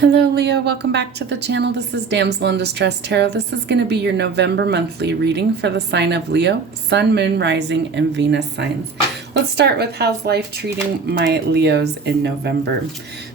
Hello Leo, welcome back to the channel. This is Damsel in Distress Tarot. This is going to be your November monthly reading for the sign of Leo, Sun, Moon, Rising, and Venus signs. Let's start with how's life treating my Leos in November.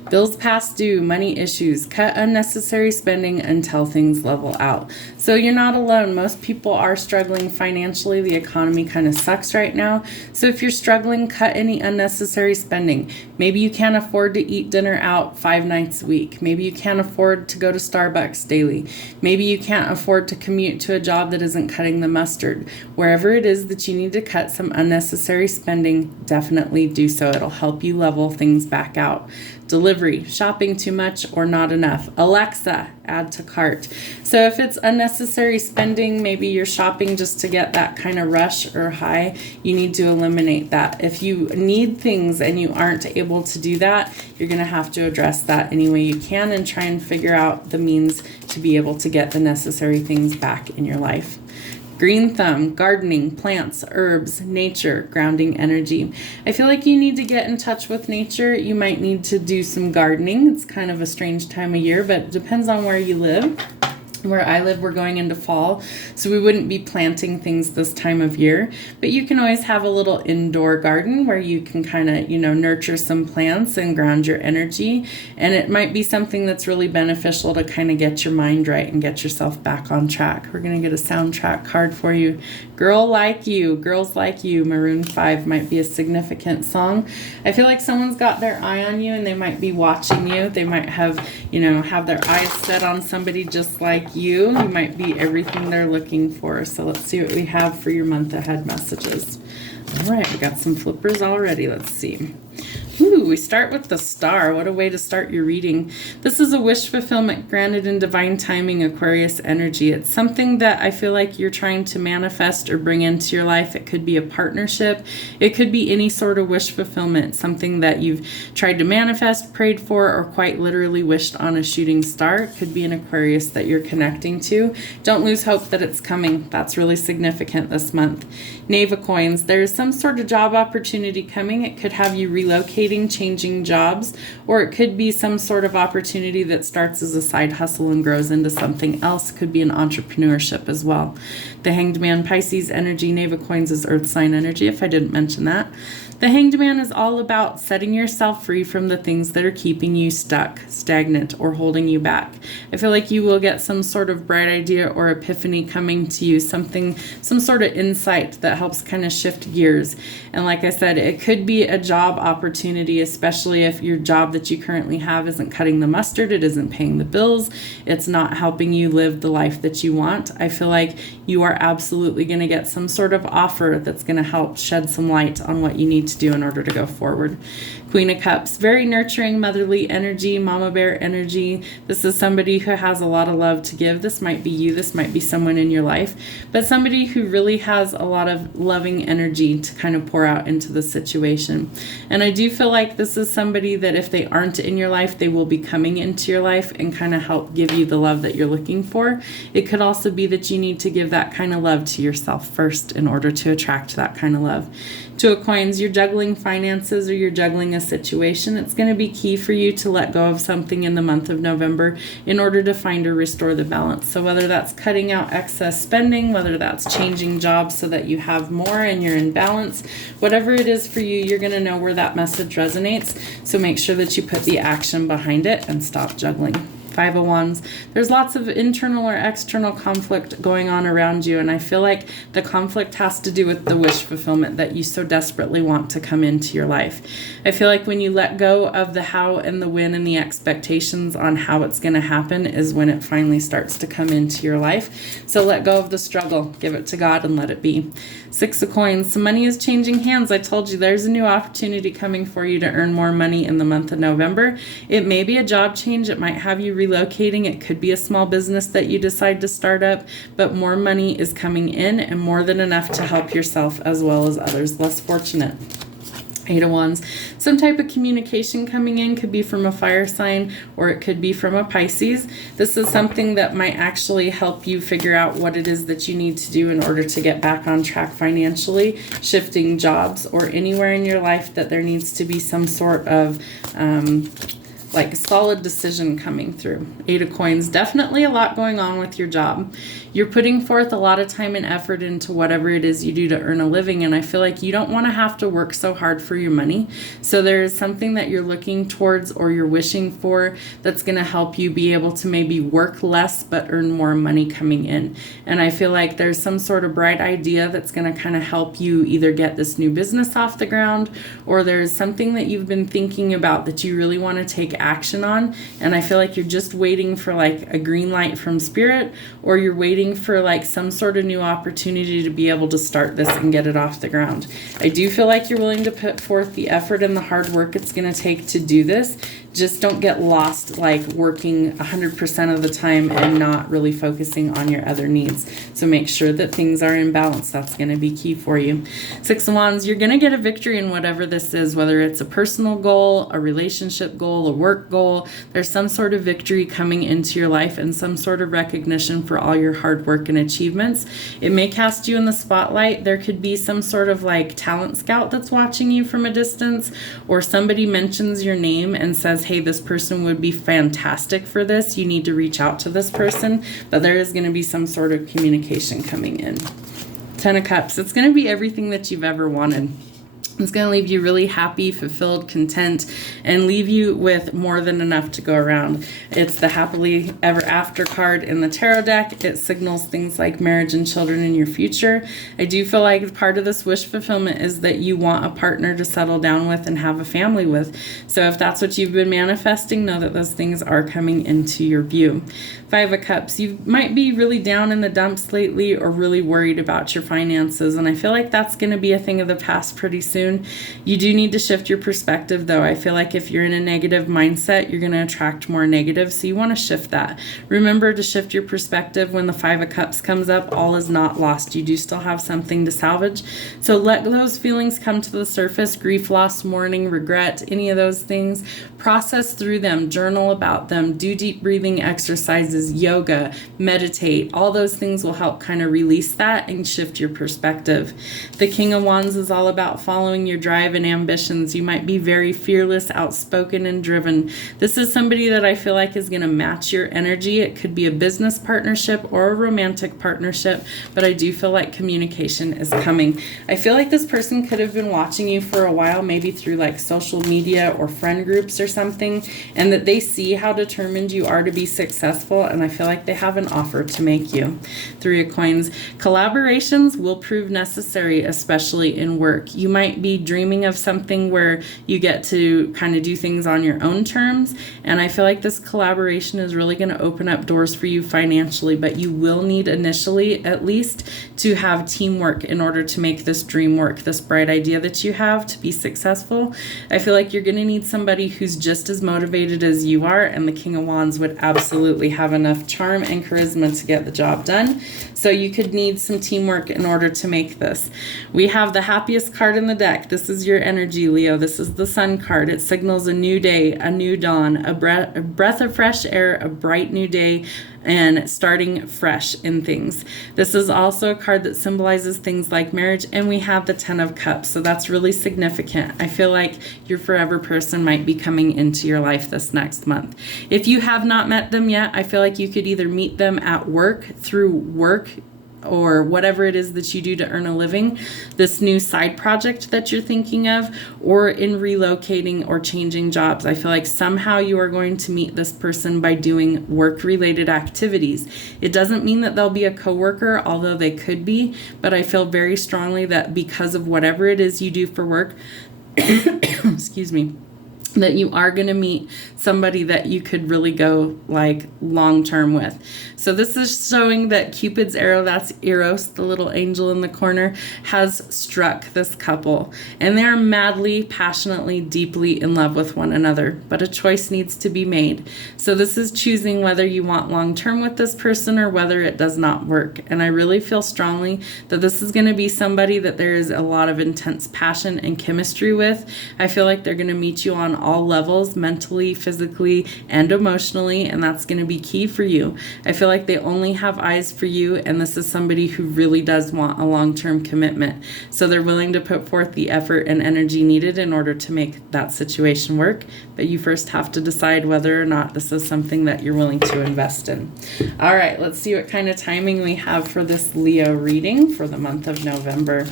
Bills past due, money issues, cut unnecessary spending until things level out. So you're not alone. Most people are struggling financially. The economy kind of sucks right now. So if you're struggling, cut any unnecessary spending. Maybe you can't afford to eat dinner out 5 nights a week. Maybe you can't afford to go to Starbucks daily. Maybe you can't afford to commute to a job that isn't cutting the mustard. Wherever it is that you need to cut some unnecessary spending, definitely do so. It'll help you level things back out. Delivery, shopping too much or not enough. Alexa, add to cart. So if it's unnecessary spending, maybe you're shopping just to get that kind of rush or high, you need to eliminate that. If you need things and you aren't able to do that, you're going to have to address that any way you can and try and figure out the means to be able to get the necessary things back in your life. Green thumb, gardening, plants, herbs, nature, grounding energy. I feel like you need to get in touch with nature. You might need to do some gardening. It's kind of a strange time of year, but it depends on where you live. Where I live, we're going into fall, so we wouldn't be planting things this time of year, but you can always have a little indoor garden where you can kind of, nurture some plants and ground your energy, and it might be something that's really beneficial to kind of get your mind right and get yourself back on track. We're going to get a soundtrack card for you. Girl Like You, Girls Like You, Maroon 5 might be a significant song. I feel like someone's got their eye on you and they might be watching you. They might have, have their eyes set on somebody just like you might be everything they're looking for. So let's see what we have for your month ahead messages. All right, we got some flippers already. Let's see. Ooh, we start with the star. What a way to start your reading. This is a wish fulfillment granted in divine timing, Aquarius energy. It's something that I feel like you're trying to manifest or bring into your life. It could be a partnership. It could be any sort of wish fulfillment, something that you've tried to manifest, prayed for, or quite literally wished on a shooting star. It could be an Aquarius that you're connecting to. Don't lose hope that it's coming. That's really significant this month. Knave of Coins. There's some sort of job opportunity coming. It could have you relocating, changing jobs, or it could be some sort of opportunity that starts as a side hustle and grows into something else. It could be an entrepreneurship as well. The Hanged Man, Pisces energy. Knave of Coins is Earth sign energy, if I didn't mention that. The Hanged Man is all about setting yourself free from the things that are keeping you stuck, stagnant, or holding you back. I feel like you will get some sort of bright idea or epiphany coming to you, some sort of insight that helps kind of shift gears. And like I said, it could be a job opportunity, especially if your job that you currently have isn't cutting the mustard, it isn't paying the bills, it's not helping you live the life that you want. I feel like you are absolutely going to get some sort of offer that's going to help shed some light on what you need to do in order to go forward. Queen of Cups, very nurturing, motherly energy, mama bear energy. This is somebody who has a lot of love to give. This might be you, this might be someone in your life, but somebody who really has a lot of loving energy to kind of pour out into the situation. And I do feel like this is somebody that if they aren't in your life, they will be coming into your life and kind of help give you the love that you're looking for. It could also be that you need to give that kind of love to yourself first in order to attract that kind of love. Two of Coins, you're juggling finances or you're juggling a situation. It's going to be key for you to let go of something in the month of November in order to find or restore the balance. So whether that's cutting out excess spending, whether that's changing jobs so that you have more and you're in balance, whatever it is for you, you're going to know where that message resonates. So make sure that you put the action behind it and stop juggling. Five of Wands. There's lots of internal or external conflict going on around you, and I feel like the conflict has to do with the wish fulfillment that you so desperately want to come into your life. I feel like when you let go of the how and the when and the expectations on how it's going to happen is when it finally starts to come into your life. So let go of the struggle, give it to God and let it be. Six of Coins. Some money is changing hands. I told you there's a new opportunity coming for you to earn more money in the month of November. It may be a job change. It might have you relocating. It could be a small business that you decide to start up, but more money is coming in and more than enough to help yourself as well as others less fortunate. Eight of Wands. Some type of communication coming in, could be from a fire sign or it could be from a Pisces. This is something that might actually help you figure out what it is that you need to do in order to get back on track financially, shifting jobs, or anywhere in your life that there needs to be some sort of like a solid decision coming through. 8 of Coins, definitely a lot going on with your job. You're putting forth a lot of time and effort into whatever it is you do to earn a living, and I feel like you don't want to have to work so hard for your money. So there's something that you're looking towards or you're wishing for that's going to help you be able to maybe work less but earn more money coming in. And I feel like there's some sort of bright idea that's going to kind of help you either get this new business off the ground, or there's something that you've been thinking about that you really want to take action on, and I feel like you're just waiting for like a green light from spirit, or you're waiting for like some sort of new opportunity to be able to start this and get it off the ground. I do feel like you're willing to put forth the effort and the hard work it's going to take to do this. Just don't get lost like working 100% of the time and not really focusing on your other needs. So make sure that things are in balance. That's going to be key for you. 6 of Wands, you're going to get a victory in whatever this is, whether it's a personal goal, a relationship goal, a work goal. There's some sort of victory coming into your life and some sort of recognition for all your hard work and achievements. It may cast you in the spotlight. There could be some sort of like talent scout that's watching you from a distance, or somebody mentions your name and says, hey, this person would be fantastic for this. You need to reach out to this person, but there is going to be some sort of communication coming in. 10 of Cups, it's going to be everything that you've ever wanted. It's going to leave you really happy, fulfilled, content, and leave you with more than enough to go around. It's the happily ever after card in the tarot deck. It signals things like marriage and children in your future. I do feel like part of this wish fulfillment is that you want a partner to settle down with and have a family with. So if that's what you've been manifesting, know that those things are coming into your view. 5 of Cups, you might be really down in the dumps lately or really worried about your finances, and I feel like that's going to be a thing of the past pretty soon. You do need to shift your perspective, though. I feel like if you're in a negative mindset, you're going to attract more negative, so you want to shift that. Remember to shift your perspective when the 5 of Cups comes up. All is not lost. You do still have something to salvage, so let those feelings come to the surface. Grief, loss, mourning, regret, any of those things. Process through them, journal about them, do deep breathing exercises, yoga, meditate. All those things will help kind of release that and shift your perspective. The King of Wands is all about following your drive and ambitions. You might be very fearless, outspoken, and driven. This is somebody that I feel like is going to match your energy. It could be a business partnership or a romantic partnership, but I do feel like communication is coming. I feel like this person could have been watching you for a while, maybe through like social media or friend groups or something, and that they see how determined you are to be successful, and I feel like they have an offer to make you. 3 of Coins, collaborations will prove necessary, especially in work. You might be dreaming of something where you get to kind of do things on your own terms, and I feel like this collaboration is really going to open up doors for you financially, but you will need initially at least to have teamwork in order to make this dream work, this bright idea that you have to be successful. I feel like you're going to need somebody who's just as motivated as you are, and the King of Wands would absolutely have enough charm and charisma to get the job done. So you could need some teamwork in order to make this. We have the happiest card in the deck. This is your energy, Leo. This is the Sun card. It signals a new day, a new dawn, a breath of fresh air, a bright new day, and starting fresh in things. This is also a card that symbolizes things like marriage, and we have the 10 of Cups, so that's really significant. I feel like your forever person might be coming into your life this next month. If you have not met them yet, I feel like you could either meet them at work, through work, or whatever it is that you do to earn a living, this new side project that you're thinking of, or in relocating or changing jobs. I feel like somehow you are going to meet this person by doing work-related activities. It doesn't mean that they'll be a coworker, although they could be, but I feel very strongly that because of whatever it is you do for work, excuse me, that you are going to meet somebody that you could really go like long term with. So this is showing that Cupid's arrow, that's Eros, the little angel in the corner, has struck this couple, and they are madly, passionately, deeply in love with one another, but a choice needs to be made. So this is choosing whether you want long term with this person or whether it does not work. And I really feel strongly that this is going to be somebody that there is a lot of intense passion and chemistry with. I feel like they're going to meet you on all levels, mentally, physically, and emotionally, and that's going to be key for you. I feel like they only have eyes for you, and this is somebody who really does want a long-term commitment. So they're willing to put forth the effort and energy needed in order to make that situation work, but you first have to decide whether or not this is something that you're willing to invest in. All right, let's see what kind of timing we have for this Leo reading for the month of November.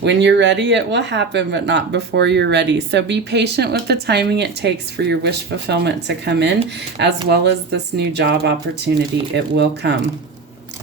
When you're ready, it will happen, but not before you're ready. So be patient with the timing it takes for your wish fulfillment to come in, as well as this new job opportunity. It will come.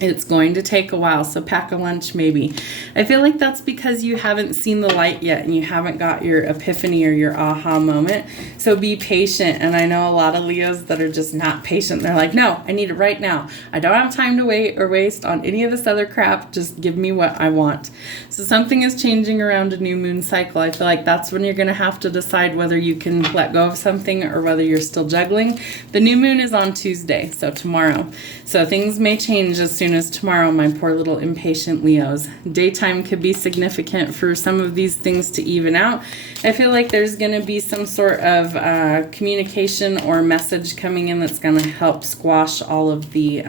It's going to take a while, so pack a lunch maybe. I feel like that's because you haven't seen the light yet and you haven't got your epiphany or your aha moment. So be patient. And I know a lot of Leos that are just not patient. They're like, no, I need it right now. I don't have time to wait or waste on any of this other crap. Just give me what I want. So something is changing around a new moon cycle. I feel like that's when you're going to have to decide whether you can let go of something or whether you're still juggling. The new moon is on Tuesday, so tomorrow. So things may change as soon as tomorrow, my poor little impatient Leos. Daytime could be significant for some of these things to even out. I feel like there's going to be some sort of communication or message coming in that's going to help squash all of the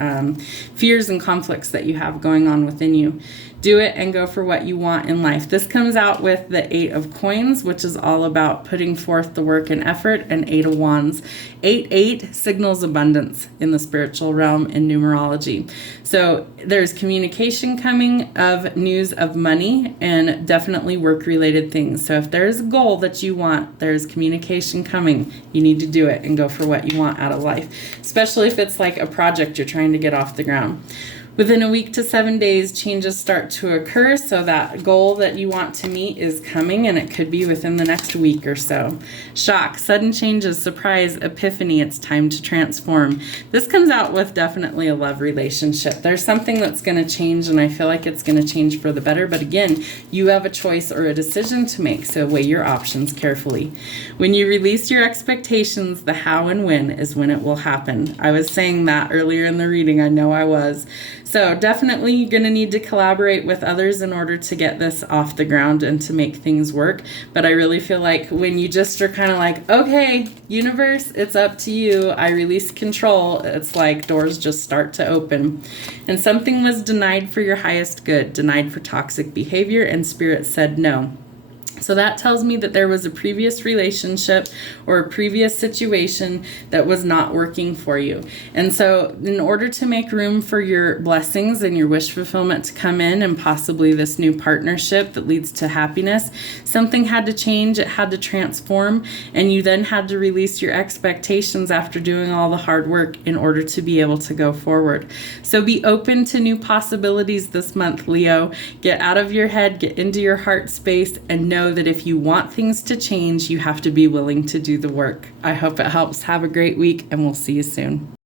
fears and conflicts that you have going on within you. Do it and go for what you want in life. This comes out with the 8 of Coins, which is all about putting forth the work and effort, and 8 of Wands. 8-8 signals abundance in the spiritual realm in numerology. So there's communication coming of news of money and definitely work-related things. So if there's a goal that you want, there's communication coming. You need to do it and go for what you want out of life, especially if it's like a project you're trying to get off the ground. Within a week to 7 days, changes start to occur, so that goal that you want to meet is coming, and it could be within the next week or so. Shock, sudden changes, surprise, epiphany, it's time to transform. This comes out with definitely a love relationship. There's something that's going to change, and I feel like it's going to change for the better, but again, you have a choice or a decision to make, so weigh your options carefully. When you release your expectations, the how and when is when it will happen. I was saying that earlier in the reading, I know I was. So definitely you're going to need to collaborate with others in order to get this off the ground and to make things work. But I really feel like when you just are kind of like, okay, universe, it's up to you. I release control. It's like doors just start to open. And something was denied for your highest good, denied for toxic behavior, and spirit said no. So that tells me that there was a previous relationship or a previous situation that was not working for you. And so in order to make room for your blessings and your wish fulfillment to come in, and possibly this new partnership that leads to happiness, something had to change, it had to transform, and you then had to release your expectations after doing all the hard work in order to be able to go forward. So be open to new possibilities this month, Leo. Get out of your head, get into your heart space, and know that if you want things to change, you have to be willing to do the work. I hope it helps. Have a great week, and we'll see you soon.